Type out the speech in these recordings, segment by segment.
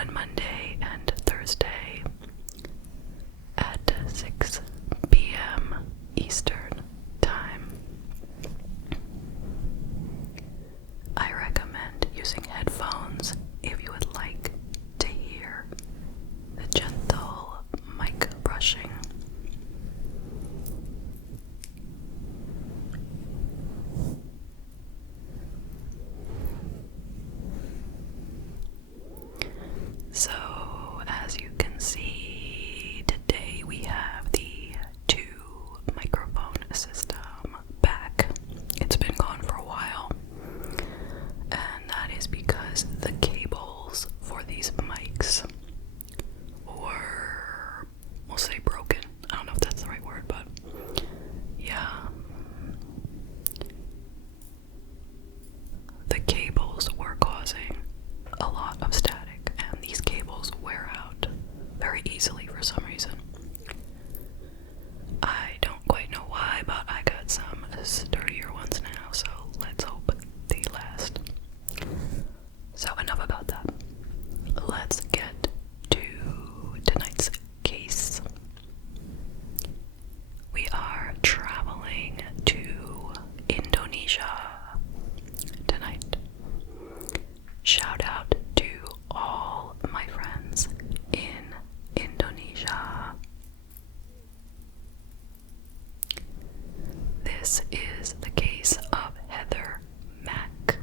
on Monday and Thursday at 6 p.m. Eastern Time. I recommend using headphones if you would like to hear the gentle mic brushing. So, as you can see, today we have the 2-microphone system back. It's been gone for a while, and that is because the cables for these mics were, we'll say, broken. I don't know if that's the right word, but yeah. The cables were causing a lot of static, and these cables wear out very easily for some reason. I don't quite know why, but I got some sturdier ones now, so let's hope they last. So enough about that. Let's get to tonight's case. We are traveling to Indonesia tonight. Shout out to all my friends in Indonesia. This is the case of Heather Mack,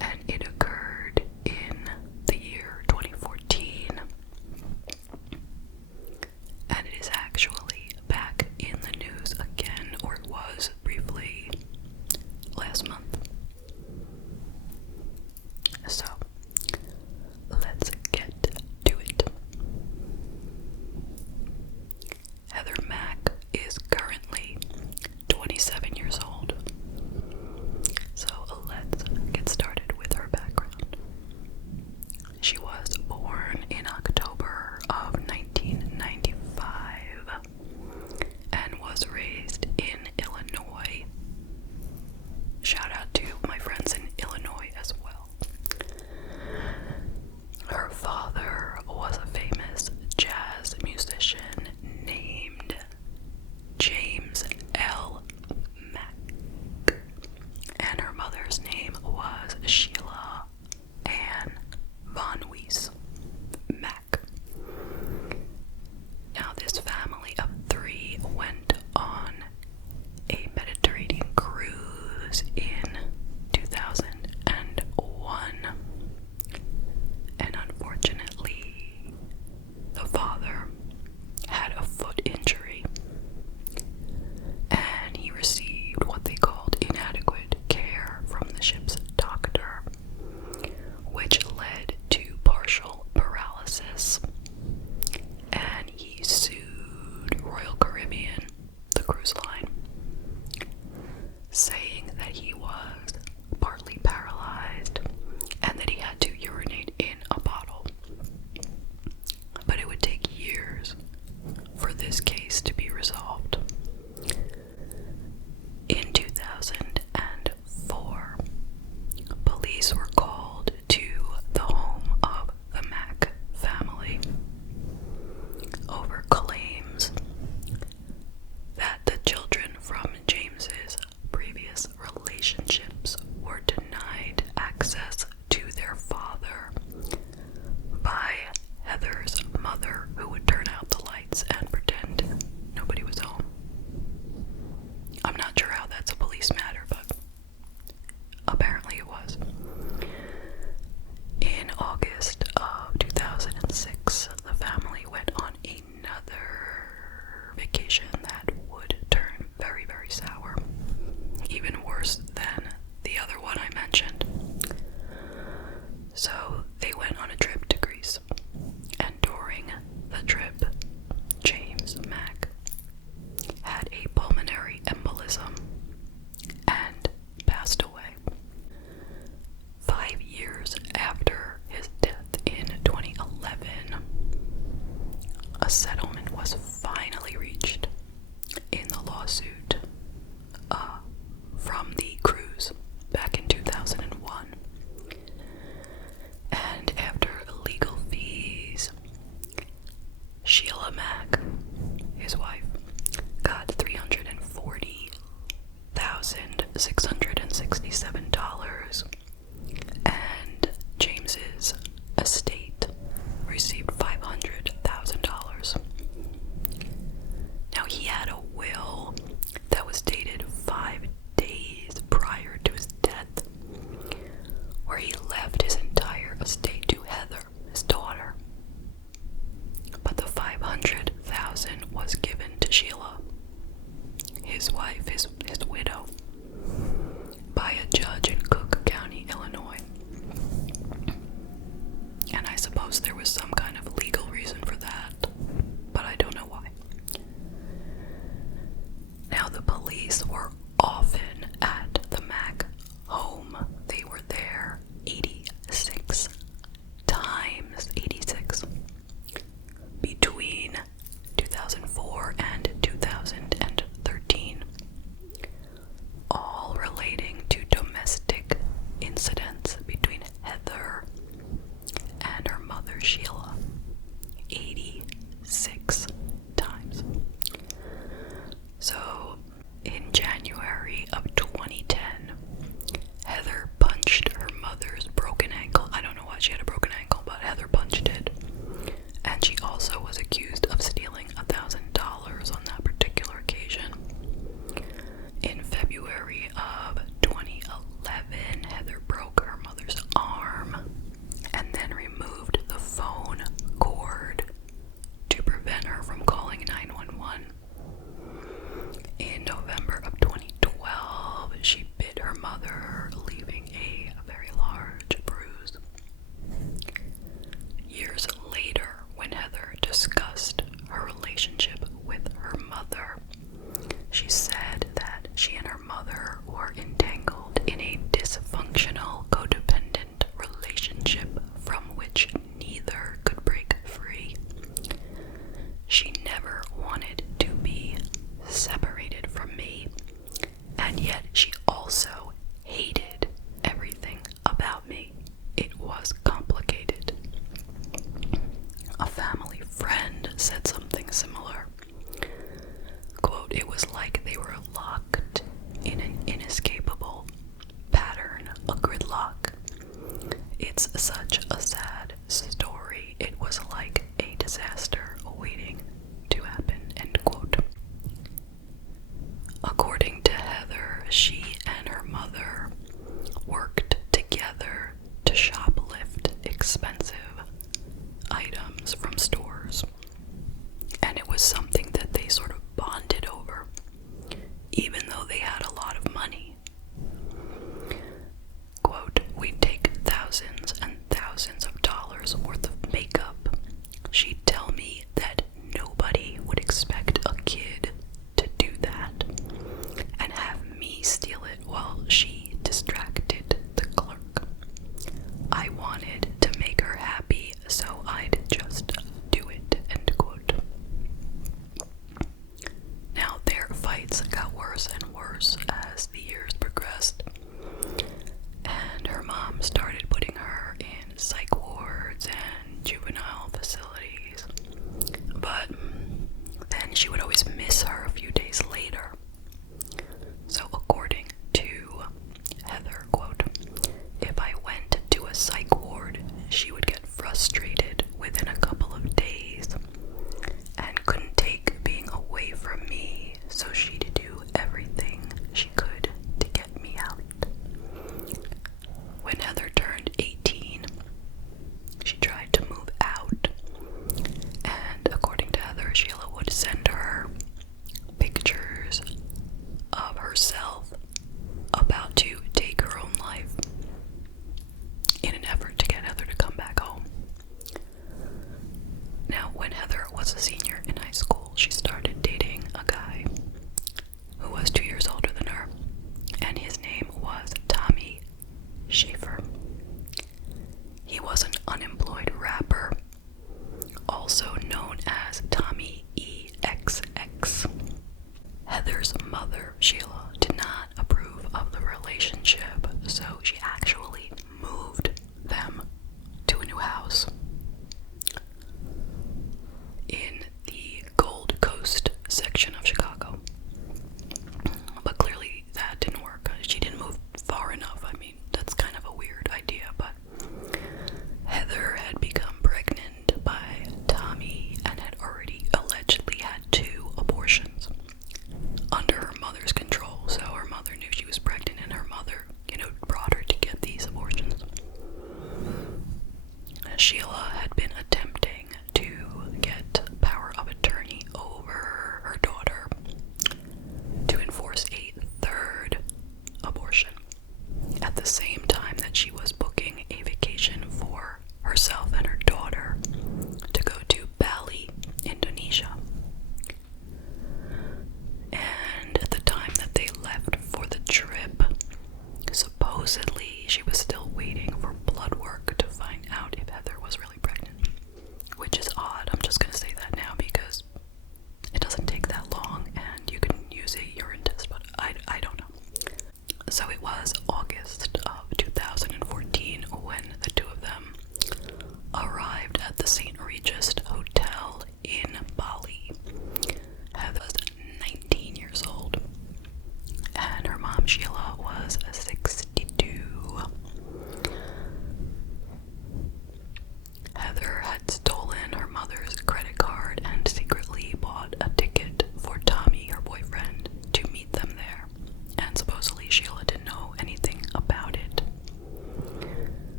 and it occurred in the year 2014, and it is actually back in the news again, or it was briefly last month. So, let's get to it. Heather Mack is currently 27 years old. So, let's get started with her background. She was born in October of 1995 and was raised in Illinois. Shout out to my friends in Illinois as well. Her father was a famous jazz musician named James L. Mack, and her mother's name was Sheila Ann Von Weiss Mack. Now, this family of 3 went on a Mediterranean cruise in 2001, and unfortunately the father had a foot injury, and he received what they called inadequate care from the ship's doctor, which led to partial paralysis, and he sued Royal Caribbean, the cruise line, saying that he was partly paralyzed and that he had to urinate in a bottle. But it would take years for this case to be resolved. In 2004, police were called to the home of the Mack family over claims that the children from James's previous relationships were denied access to their father by Heather's mother, who would turn out the lights and pretend nobody was home. I'm not sure how that's a police matter, but apparently it was. In August of 2006, the family went on another vacation that would turn very, very sour. Even worse than the other one I mentioned. So they went on a trip to Greece, and during the trip, James Mack had a pulmonary embolism and passed away. 5 years after his death in 2011, a settlement was finally reached in the lawsuit from the cruise back in 2001. And after legal suppose there was some kind of legal reason for that, but I don't know why. Now, the police were often at the Mack home. They were there 86 times, 86, between 2004 and 2013, all relating to domestic incidents between Heather and her mother Sheila. 86 times. So, in January of 2010, Heather punched her mother's broken ankle. I don't know why she had a broken ankle, but Heather punched it. And she also was accused of stealing $1,000 on that particular occasion. In February of 2011, Heather broke her mother's arm and then removed the phone cord to prevent her from calling 911. In November of 2012, she bit her mother, leaving a very large bruise. Years later, when Heather discussed her relationship with her mother, she said that she and her mother were entangled in a dysfunctional, codependent relationship from which neither could break free. She never wanted to be separated from me, and yet she also hated everything about me. It was complicated. A family friend said something similar. Quote, "It was like they were locked in an inescapable pattern, a gridlock. It's such a sad story. It was like a disaster waiting to happen," end quote. According to Heather, she and her mother worked together to shoplift expensive items from stores, and it was something that they sort of bonded over, even though they had a lot of money. Quote, "We'd take thousands and thousands of dollars worth of makeup. She'd tell me that nobody would expect a kid to do that, and have me steal it while she distracted the clerk. I wanted to make her happy, so I'd just do it," end quote. Now, their fights got worse and worse as the years progressed, and her mom started putting her in psych wards and juvenile facilities, but then she would always miss her a few days later. So according to Heather, quote, "If I went to a psych ward, she would get frustrated within a couple of days and couldn't take being away from me, so she'd do everything she could to get me out." When Heather turned 18, she tried to move out, and according to Heather, Sheila would send her pictures of herself about to take her own life in an effort to get Heather to come back home. Now, when Heather was a senior in high school, she started dating a guy who was 2 years older than her, and his name was Tommy Schaefer. He was an unemployed rapper, also known as Tommy EXX. Heather's mother, Sheila, did not approve of the relationship, so she actually moved them to a new house in the Gold Coast section of Chicago. But clearly that didn't work. She didn't move far enough. I mean, that's kind of a weird idea, but Heather had become pregnant by Tommy and had already allegedly had 2 abortions under her mother's control. So her mother knew she was pregnant, and her mother, brought her to get these abortions. Sheila had been attempting to get power of attorney over her daughter to enforce a 3rd abortion at the same time that she was booking a vacation for herself and her daughter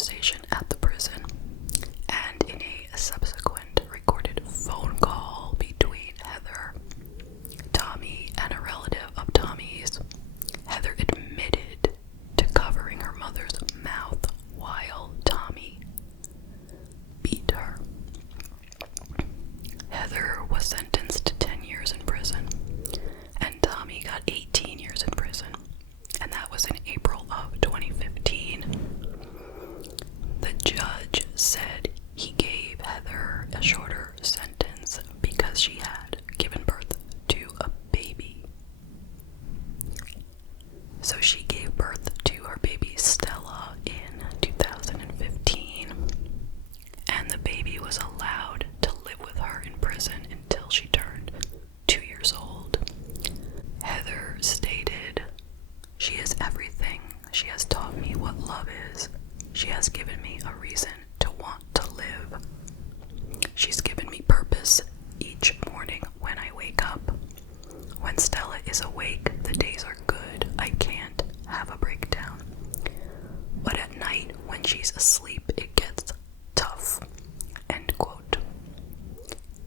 conversation at the prison and in a subsequent recorded phone call between Heather, Tommy, and a relative of Tommy's, Heather admitted to covering her mother's mouth while Tommy beat her. Heather was sentenced to 10 years in prison, and Tommy got 18 years in prison, and that was in April of 2015. The judge said he gave Heather a shorter sentence because she had given birth to a baby. So she gave birth to her baby Stella in 2015, and the baby was allowed to live with her in prison until she turned 2 years old. Heather stated, "She is everything. She has taught me what love is. She has given me a reason to want to live. She's given me purpose each morning when I wake up. When Stella is awake, the days are good. I can't have a breakdown. But at night, when she's asleep, it gets tough." End quote.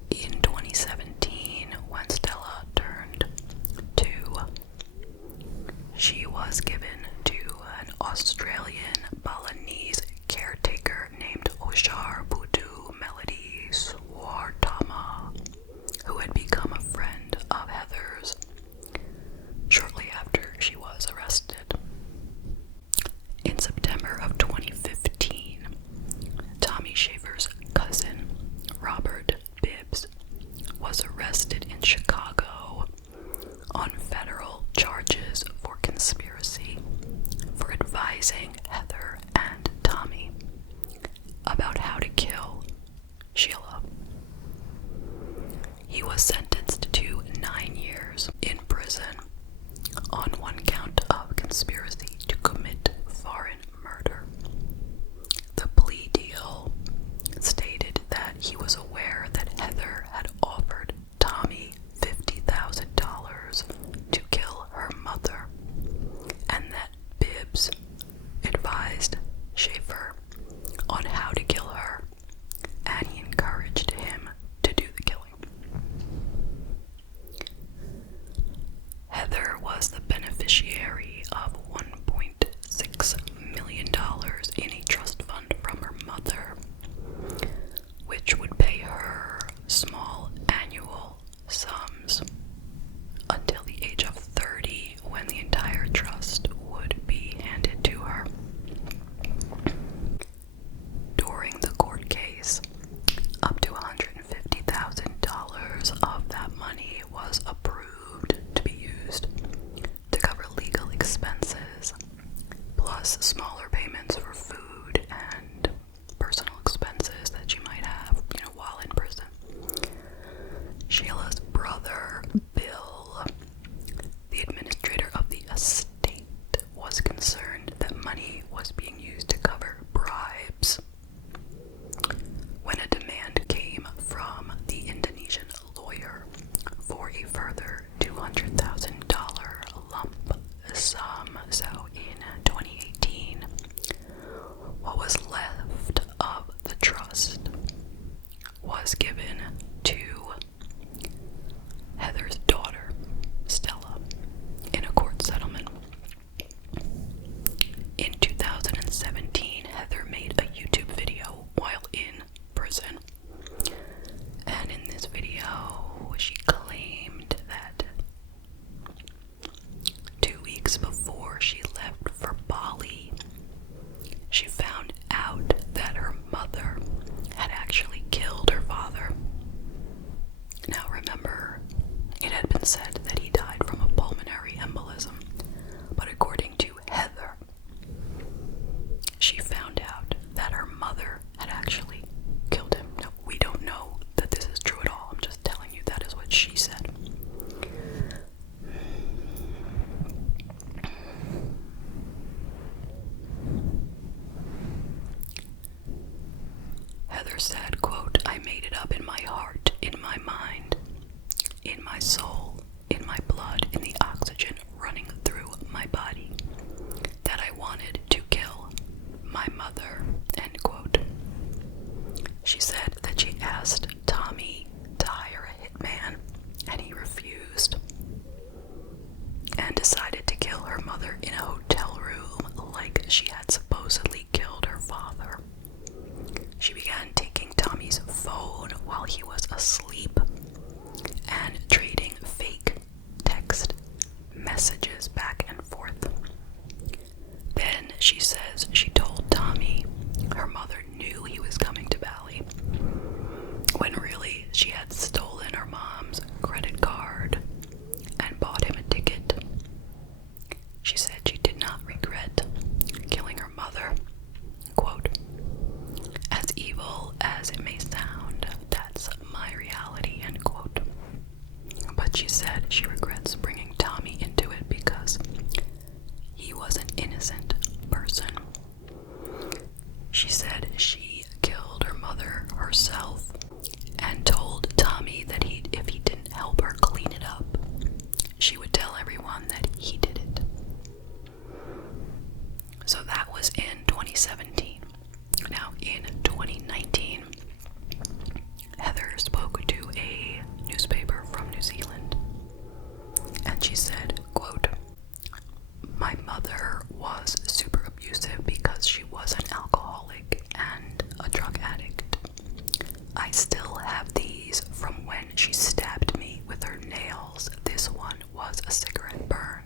In 2017, when Stella turned 2, she was given to an Australian Balinese caretaker named Oshar Budu Melody Swartama, who had become a friend of Heather's shortly after she was arrested. In September of 2015, Tommy Schaefer's cousin, Robert Bibbs, was arrested in Chicago on federal charges for conspiracy for advising Heather and Tommy about how to kill Sheila. He was sentenced to 9 years in prison on one count of conspiracy to commit foreign murder. The plea deal stated that he was aware that Heather had offered Tommy $50,000 to kill her mother, and that Bibbs advised Schaefer on how to kill her, and he encouraged him to do the killing. Heather was the beneficiary of $1.6 million in a trust fund from her mother, which would pay her small annual sums until the age of 30, when the entire trust would be handed to her. During the court case, up to $150,000 of that money was approved to be used to cover legal expenses, plus smaller payments for food and personal expenses that you might have, while in prison. Sheila's brother, Bill, the administrator of the estate, was concerned that money was being used to cover bribes when a demand came from the Indonesian lawyer for a further $200,000 lump sum. So in 2018, what was left of the trust was given to Heather's daughter, Stella, in a court settlement. In 2017, Heather made a YouTube video while in prison, and in this video, she claimed that 2 weeks before she left for Bali, she found out that her mother had actually killed her father. Now remember, it had been said that he died from a pulmonary embolism, but according to Heather, she found out that her mother had actually killed him. Now, we don't know that this is true at all. I'm just telling you that is what she said. Heather said, quote, "I made it up in my heart, in my mind, in my soul, in my blood, in the oxygen running through my body, that I wanted to kill my mother She says she told Tommy her mother knew he was coming to Bali, when really she had stolen her mom's credit card and bought him a ticket. She said she did not regret killing her mother. Quote, "As evil as it may sound, that's my reality," end quote. But she said she regrets bringing Tommy into it because he was an innocent person. She said she killed her mother herself and told Tommy that if he didn't help her clean it up, she would tell everyone that he did it. So that was in 2017. Now in 2019, Heather spoke to a newspaper from New Zealand, and she said, quote, "My mother was super abusive because she was an alcoholic and a drug addict. I still have these from when she stabbed me with her nails. This one was a cigarette burn.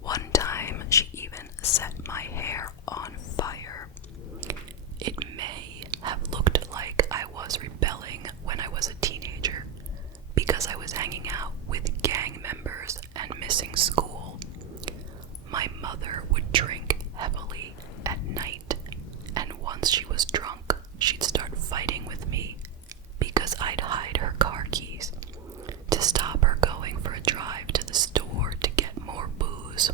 One time she even set my hair on fire. It may have looked like I was rebelling when I was a teenager because I was hanging out with gang members and missing school. My mother would drink heavily at night, and once she was drunk, she'd start fighting with me because I'd hide her car keys to stop her going for a drive to the store to get more booze.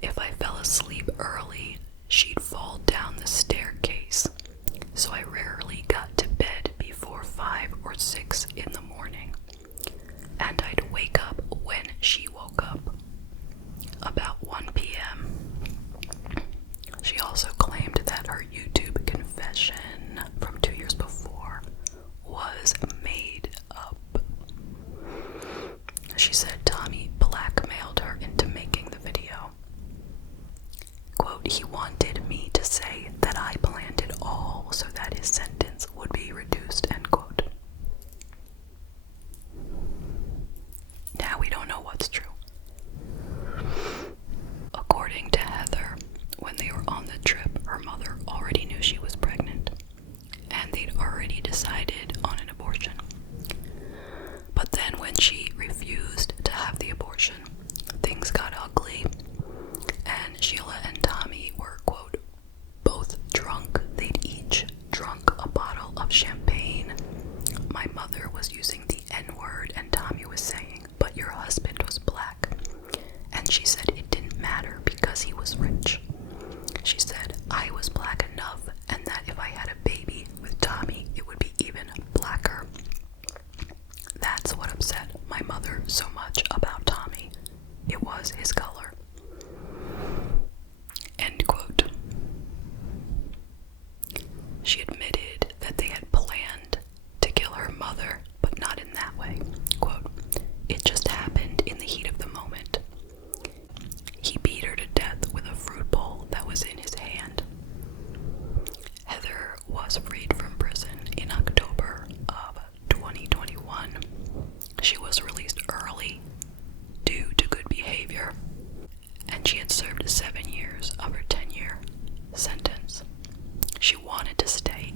If I fell asleep early, she'd fall down the staircase, so I rarely got to bed before 5 or 6 in the morning, and I'd wake up when she woke up, about 1 p.m. She also claimed that her YouTube confession from 2 years before was made up. She said Tommy blackmailed her into making the video. Quote, "He wanted me to say that I planned it all so that his sentence would be reduced," end quote. Now we don't know what's true. According to Heather, when they were on the trip, her mother already knew she was pregnant, and they'd already decided on an abortion. But then when she refused to have the abortion, things got ugly, and Sheila and Tommy were, quote, "both drunk. They'd each drunk a bottle of champagne. My mother was using the N-word, and Tommy was saying, 'But your husband was black.' And she said it didn't matter because he was rich. She said I was black enough, and that if I had a baby with Tommy, it would be even blacker. That's what upset my mother so much about Tommy. It was his color." End quote. She admitted that they had planned to kill her mother, but not in that way. Quote, "It just happened in the heat of the moment. He beat her to death with a fruit bowl that was in his hand." Heather was freed from prison in October of 2021. She was released early due to good behavior, and she had served 7 years of her 10-year sentence. She wanted to stay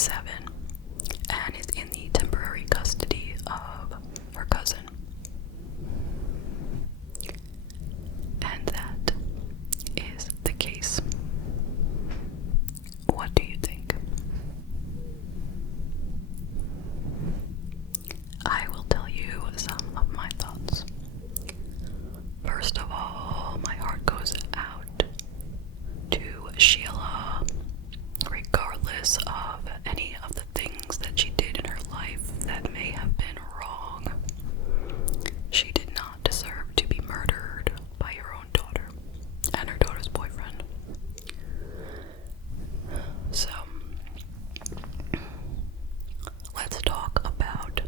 7 and is in the temporary custody of her cousin. And that is the case. What do you think? I will tell you some of my thoughts. First of all, my heart goes out to Sheila, regardless of any of the things that she did in her life that may have been wrong. She did not deserve to be murdered by her own daughter and her daughter's boyfriend. So, let's talk about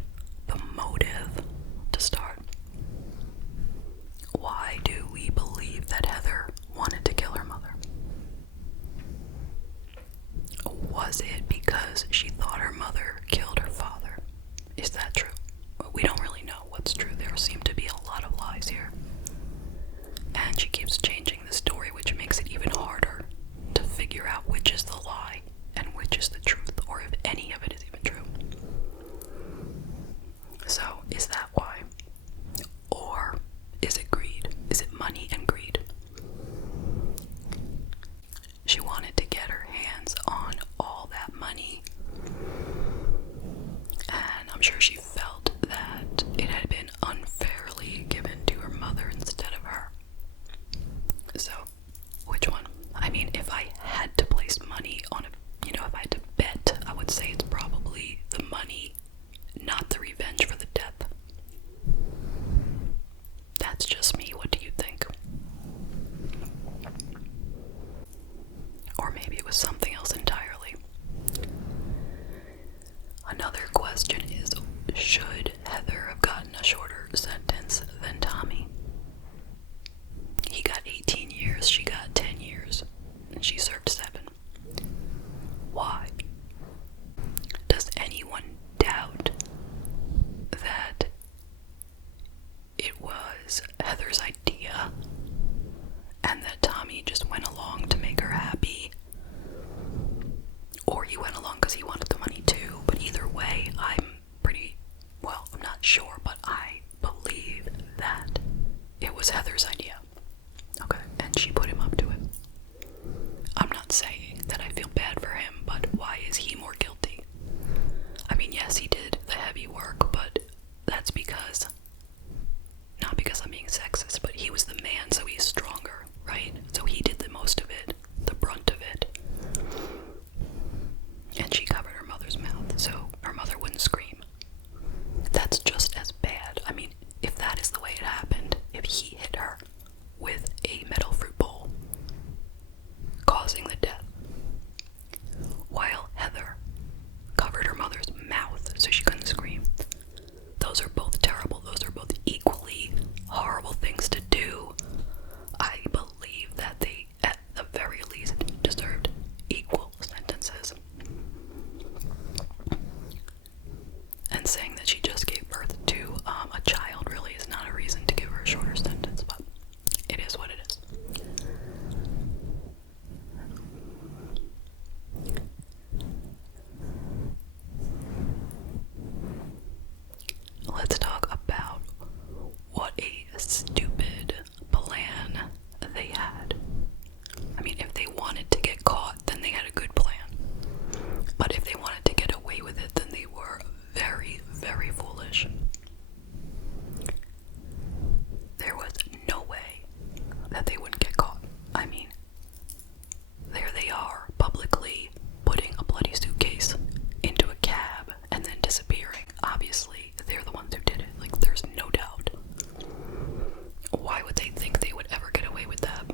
the motive to start. Why do we believe that Heather wanted to kill her mother? Was it because she thought her mother killed her father? Is that true? We don't really know what's true. There seem to be a lot of lies here. And she keeps changing the story, which makes it even harder to figure out which is the lie and which is the truth, or if any of it is even true. So, is that why? Or is it greed? Is it money and greed? She wanted to get her hands on all that money, and I'm sure she felt that it had been unfairly given to her mother instead of her. So, which one? I mean, if I had to place money on if I had to bet, I would say it's probably the money, not the revenge for the death. That's just me. What do you think? Or maybe it was something else entirely. Another question is, should Heather have gotten a shorter sentence than Tommy? He got 18 years, she got 10 years, and she served 7. Why? Does anyone doubt that it was Heather's idea and that Tommy just went along to make her happy? Or he went along because he wanted the money too? But either way, I'm not sure, but I believe that it was Heather's idea. Okay, and she put him up to it. I'm not saying that I feel bad for him, but why is he more guilty? I mean, yes, he did the heavy work, but that's because, not because I'm being sexist, but he was the man, so he's stronger, right? So he did the most of it, the brunt of it. And she covered her mother's mouth, so her mother wouldn't scream. That's just as bad. I mean, if that is the way it happened, if he hit her with a metal fruit bowl, causing the death, while Heather covered her mother's mouth so she couldn't scream, those are both terrible. Those are both equally horrible things to do. I believe that they, at the very least, deserved equal sentences. And saying that she just gave birth to a child really is not a reason to give her a shorter sentence, but it is what it is. Let's talk about what a stupid plan they had. I mean, if they wanted to get caught, then they had a good plan. But if they wanted to get away with it, then they were very, very foolish. There was no way that they wouldn't get caught. I mean, there they are, publicly putting a bloody suitcase into a cab and then disappearing. Obviously, they're the ones who did it. Like, there's no doubt. Why would they think they would ever get away with that?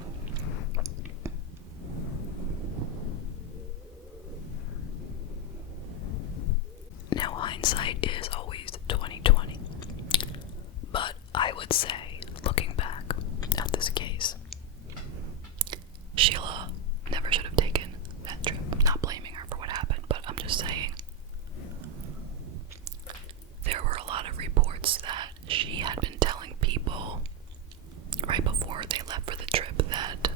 Now, hindsight is always 20/20. But I would say, looking back at this case, Sheila never should have taken that trip. Not blaming her for what happened, but I'm just saying there were a lot of reports that she had been telling people right before they left for the trip that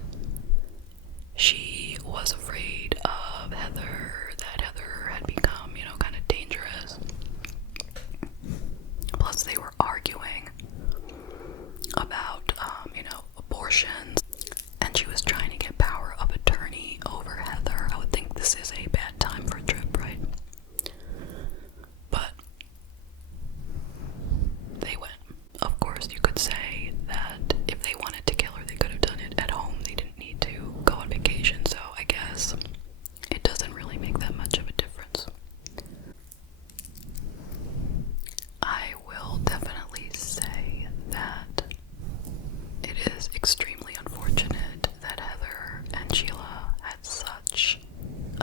she was afraid of Heather, that Heather had become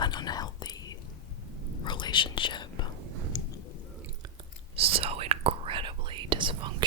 an unhealthy relationship, so incredibly dysfunctional.